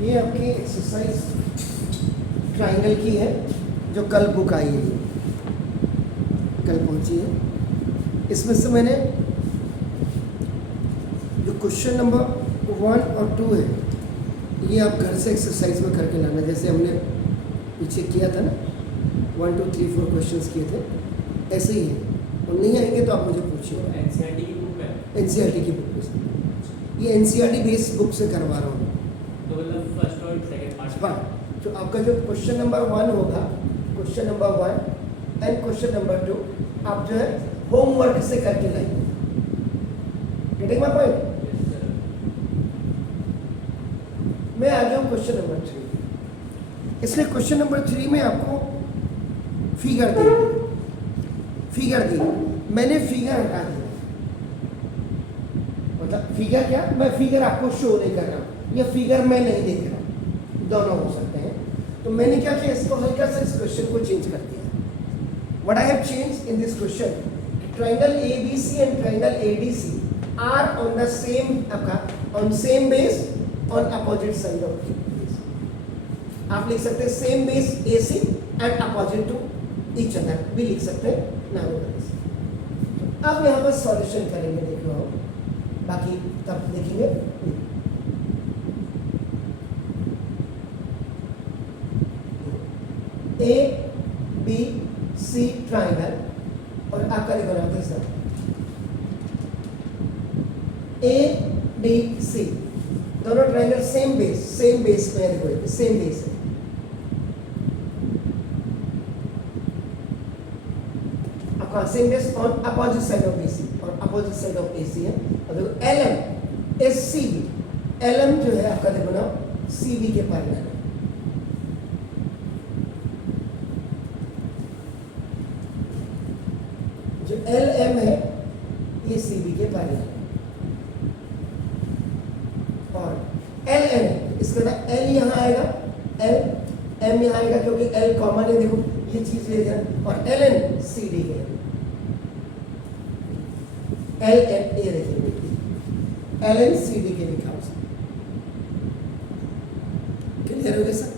ये आपकी exercise triangle की है जो कल बुक आई है, कल पहुंची है। इसमें से मैंने जो क्वेश्चन नंबर 1 और 2 है ये आप घर से एक्सरसाइज में करके लाना, जैसे हमने पीछे किया था ना 1 2 3 4 क्वेश्चंस किए थे, ऐसे ही है। और नहीं आएंगे तो आप मुझे पूछिए। एनसीईआरटी की बुक है, एनसीईआरटी की बुक में, ये एनसीईआरटी बेस्ड बुक से करवा रहा हूँ। तो मतलब फर्स्ट और सेकंड पार्ट। हाँ, तो आपका जो क्वेश्चन नंबर 1 होगा, question number 1 and question number 2 आप जो है होमवर्क से करके लाइए। Getting my point? मैं आ गया हूँ क्वेश्चन नंबर 3। इसलिए क्वेश्चन नंबर 3 में आपको फिगर दी, मैंने फिगर हटा दिया। मतलब फिगर क्या, मैं फिगर आपको शो नहीं कर रहा हूँ या फिगर मैं नहीं देख रहा हूँ, दोनों हो सकते हैं। तो मैंने क्या किया, इसको हल्का सा इस क्वेश्चन को चेंज कर दिया। What I have change in this question, triangle ABC and triangle ADC are on the same on same base on opposite side of base. आप लिख सकते हैं same base AC and opposite to each other भी लिख सकते हैं ना। अब यहाँ पर सॉल्यूशन करेंगे, देख लो, बाकी तब देखेंगे। ABC ट्राइंगल और आपका देखो ना तीसरा ADC, दोनों ट्राइंगल सेम बेस पे है। देखो सेम बेस है, आपका same base on opposite side of BC और अपोजिट साइड ऑफ AC है। और देखो LM is CB, LM जो है आपका देखो ना CB के पैरेलल है। जो LM है ये CB के पैरेलल है। और LN, इसके बाद L यहाँ आएगा, M यहाँ आएगा क्योंकि L कॉमन है, देखो ये चीज ले जाए। और LN CD के LN, ये देखिए LN CD के लिखा हो। क्लियर हो गया सर?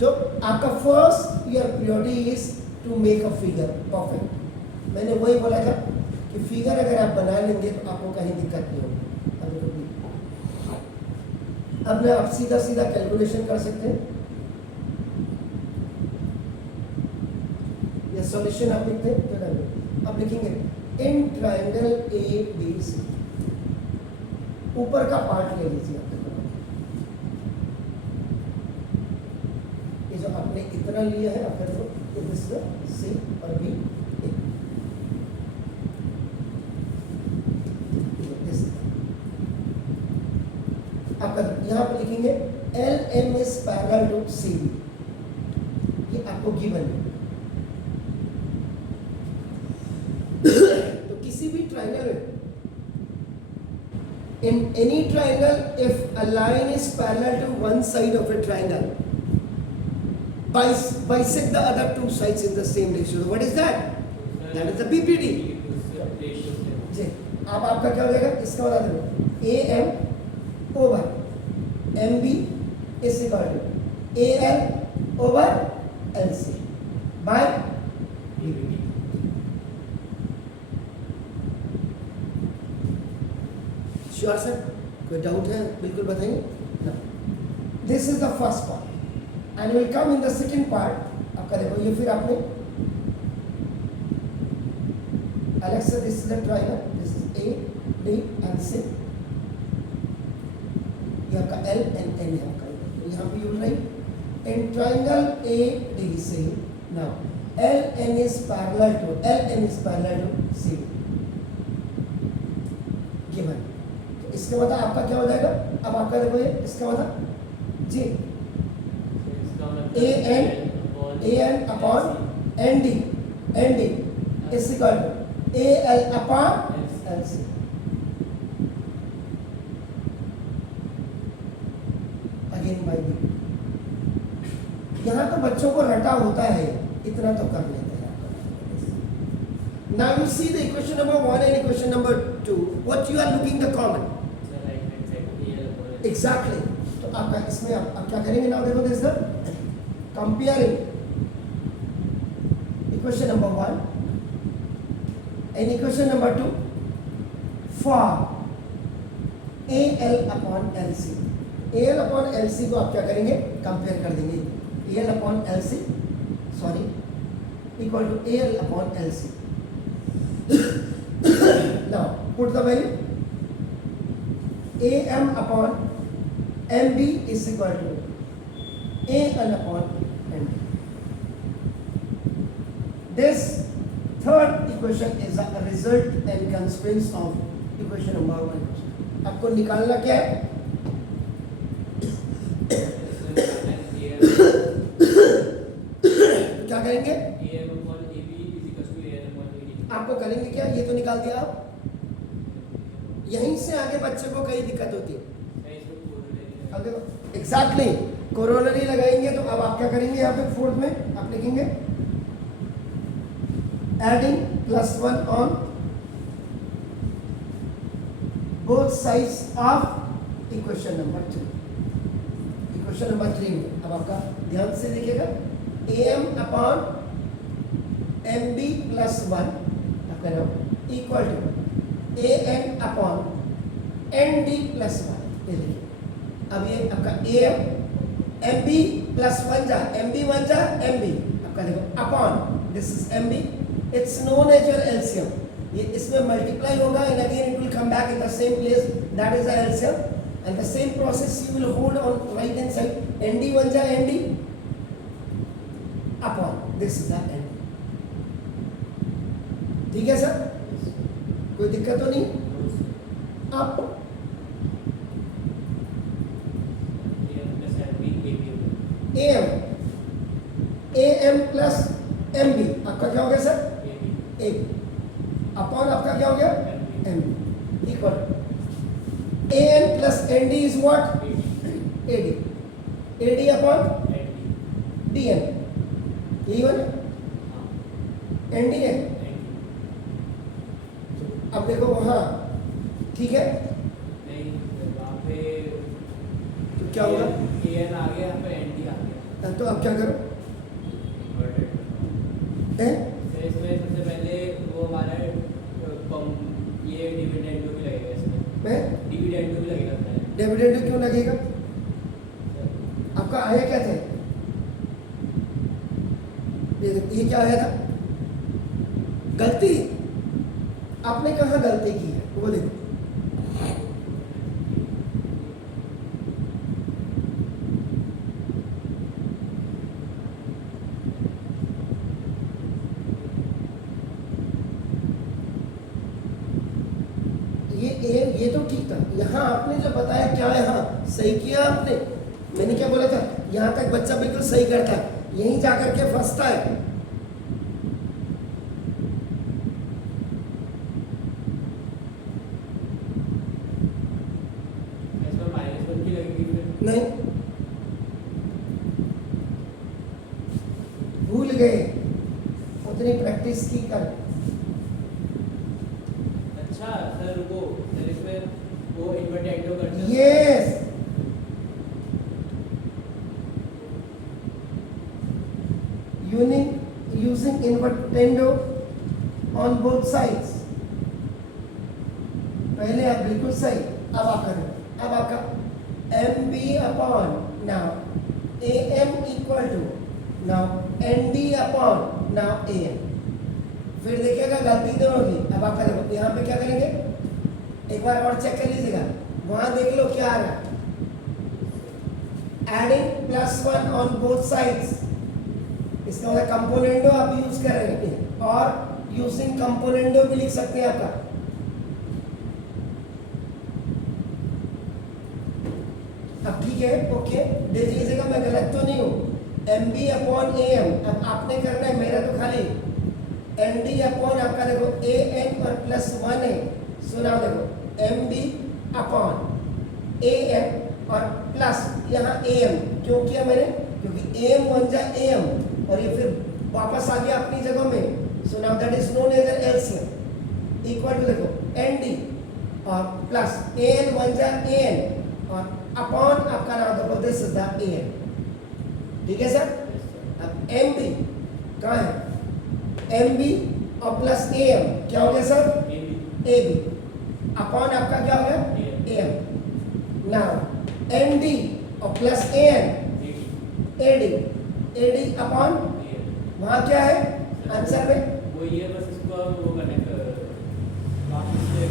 तो आपका first your priority is to make a figure perfect. मैंने वही बोला था कि फिगर अगर आप बना लेंगे तो आपको कहीं दिक्कत नहीं होगी। अब ना आप सीधा सीधा कैलकुलेशन कर सकते हैं या सॉल्यूशन आप लिखते हैं। अब लिखेंगे इन ट्राइंगल ABC, ऊपर का पार्ट ले लीजिए आप। ये जो आपने इतना लिया है आपका देखो C और B, आपका यहाँ पे लिखेंगे LM is parallel to CB, ये आपको गिवन है। तो किसी भी ट्राइंगल में, in any triangle, if a line is parallel to one side of a triangle, bisect the other two sides in the same ratio. What is that? That is the BPD. जी, अब आपका क्या हो जाएगा, इसका बता दो। AM over MB is equal to AL over LC by BPD. Sure sir? कोई doubt है? बिल्कुल बताइए। This is the first part and will come in the second part. आपका देखो ये फिर आपने Alexa, this is the triangle, this is A, B and C, ये आपका L and N है आपका। यहाँ पे you right in triangle ADC, now LN is parallel to C given। इसके बाद आपका क्या हो जाएगा, अब आपका देखो ये इसका मतलब जी AN upon ND is equal to AL upon LC। Again by B। यहाँ तो बच्चों को रटा होता है, इतना तो कर लेते हैं। Now you see the equation number 1 and equation number 2. What you are looking the common? Exactly. तो आपका इसमें आप क्या करेंगे नाउ देखो this the comparing equation number 1 and equation number 2 for AL upon LC। AL upon LC को आप क्या करेंगे कंपेयर कर देंगे AL upon LC sorry equal to AL upon LC। Now put the value AM upon MB is equal to AN upon MB. This third equation is a result and consequence of equation number 1. आपको निकालना क्या है? क्या करेंगे? आपको करेंगे क्या? ये तो निकाल दिया आप। यहीं से आगे बच्चे को कई दिक्कत होती है। अब देखो एग्जैक्टली कोरोलरी लगाएंगे तो अब आप क्या करेंगे यहाँ पे फोर्थ में आप लिखेंगे adding +1 on both sides of equation number 3। Equation number 3 में अब आपका ध्यान से देखिएगा AM अपॉन MB +1 आपका नाम equal to AN upon ND +1। ये देखिए अब ये आपका AM MB +1 जा MB 1 जा MB आपका देखो upon this is MB it's known as your LCM। ये इसमें मल्टीप्लाई होगा and again it will come back in the same place that is the LCM and the same process you will hold on right hand side ND 1 जा ND upon this is the ND। ठीक है sir कोई दिक्कत तो नहीं? अब AM plus MB आपका क्या हो गया सर? AB अपॉन आपका क्या हो गया? MB equal AN plus ND is what? AD AD upon DN यही बना ND है। अब देखो वहाँ ठीक है नहीं वहाँ पे तो क्या होगा? AN आ गया यहाँ पे ND आ गया तो अब क्या करो हैं? तो इसमें सबसे पहले वो हमारा ये डिविडेंड भी लगेगा इसमें डिविडेंड भी लगेगा पहले। डिविडेंड क्यों लगेगा? आपका आया क्या था? ये क्या आया था? गलती आपने कहाँ गलती की है वो देखो। ये तो ठीक था। यहाँ आपने जो बताया क्या है हाँ सही किया आपने। मैंने क्या बोला था यहाँ तक बच्चा बिल्कुल सही करता है यहीं जाकर के फंसता है। नहीं भूल गए उतनी प्रैक्टिस की कर। अच्छा सर वो सर इसमें वो इन्वर्टेंडो करते हैं। Yes using invertendo on both sides। पहले आप बिल्कुल सही। अब आप करो अब आपका MB upon now AM equal to now ND upon now AM। फिर देखिएगा गलती तो होगी। अब आप देखो यहाँ पे क्या करेंगे एक बार और चेक कर लीजिएगा वहां देख लो क्या आ रहा है। एडिंग +1 ऑन बोथ साइड्स इसका मतलब कंपोनेंडो आप यूज कर रहे हैं और यूजिंग कंपोनेंडो भी लिख सकते हैं आपका। अब ठीक है ओके देख लीजिएगा मैं गलत तो नहीं हूँ। MB अपॉन AM अब आपने करना है मेरा तो खाली ND अपॉन आपका देखो AN और +1 है। सुना देखो MB अपॉन AM और प्लस यहाँ AM क्यों किया मैंने क्योंकि AM 1 जा AM और ये फिर वापस आ गया अपनी जगह में। So now that is known as LCM equal to देखो ND और प्लस AN 1 जा AN और अपॉन आपका नाम देखो दिस इज द AM, ठीक है सर। अब MB कहाँ है, MB और प्लस AM क्या हो गया सर, AB अपॉन आपका क्या हो गया AM। नाउ MD और प्लस AN AD अपॉन वहाँ क्या है आंसर में, वो ये बस इसको वो करना है, वापस से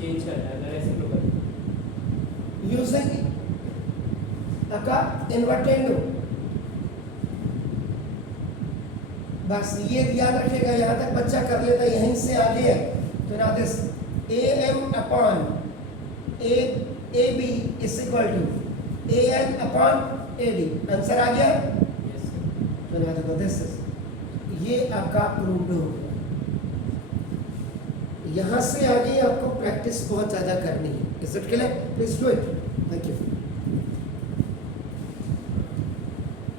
चेंज करना है रेसिप्रोकल यूजिंग आपका इन्वर्टेंडो। बस ये याद रखिएगा, यहाँ तक बच्चा कर लेता है, यहीं से आगे है तो ना this AM upon AB is equal to AN upon AD, answer आ गया। तो ना देखो दिस ये आपका प्रूव्ड हो गया। यहाँ से आगे आपको प्रैक्टिस बहुत ज़्यादा करनी है। Is it clear? Please do it. Thank you.